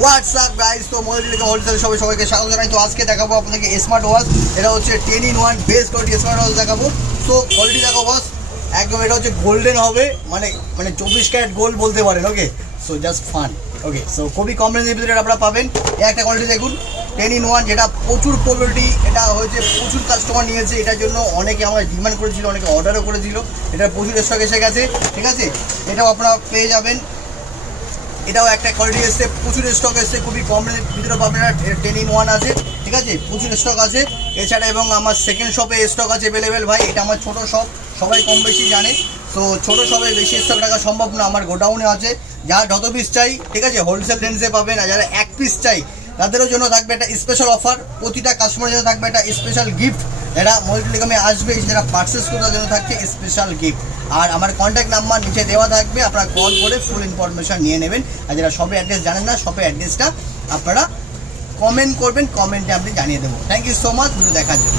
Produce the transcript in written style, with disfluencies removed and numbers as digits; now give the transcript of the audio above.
WhatsApp guys, তো মডেলিকে wholesale সবাইকে স্বাগত জানাই। তো আজকে দেখাবো আপনাদেরকে স্মার্ট ওয়াচ। এটা হচ্ছে 10-in-1 best quality smart watch দেখাবো। তো কোয়ালিটি দেখো বস, একদম এটা হচ্ছে গোল্ডেন হবে, মানে 24 ক্যারেট গোল্ড বলতে পারেন। ওকে, সো জাস্ট ফান। ওকে, সো খুবই কম রেঞ্জের ভিতরে আপনারা পাবেন। একটা কোয়ালিটি দেখুন 10-in-1, যেটা প্রচুর কোয়ালিটি। এটা হয়েছে প্রচুর কাস্টমার নিয়েছে, এটার জন্য অনেকে আমার ডিমান্ড করেছিল, অনেকে অর্ডারও করেছিল। এটা প্রচুর স্টক এসে গেছে, ঠিক আছে। এটাও আপনারা পেয়ে যাবেন। এটাও একটা কোয়ালিটি এসছে, প্রচুর স্টক এসছে, খুবই কম রেঞ্জের ভিতরে পাবেন। 10-in-1 আছে, ঠিক আছে, প্রচুর স্টক আছে। এছাড়া এবং আমার সেকেন্ড শপে স্টক আছে অ্যাভেলেবেল। ভাই এটা আমার ছোটো শপ, সবাই কম বেশি জানে। তো ছোটো শপে বেশি স্টক রাখা সম্ভব না, আমার গোডাউনে আছে। যারা যত পিস চাই, ঠিক আছে, হোলসেল রেঞ্জে পাবেন। আর যারা এক পিস চাই তাদেরও জন্য থাকবে একটা স্পেশাল অফার, প্রতিটা কাস্টমারের জন্য থাকবে একটা স্পেশাল গিফট। যারা মল্টিলিকমে আসবে, যারা পার্চেস করে তাদের জন্য থাকছে স্পেশাল গিফট। আর আমার কন্ট্যাক্ট নাম্বার নিচে দেওয়া থাকবে, আপনারা কল করে ফুল ইনফরমেশান নিয়ে নেবেন। আর যারা শপের অ্যাড্রেস জানেন না, শপের অ্যাড্রেসটা আপনারা কমেন্ট করবেন, কমেন্টে আপনি জানিয়ে দেবো। Thank you so much video দেখার জন্য।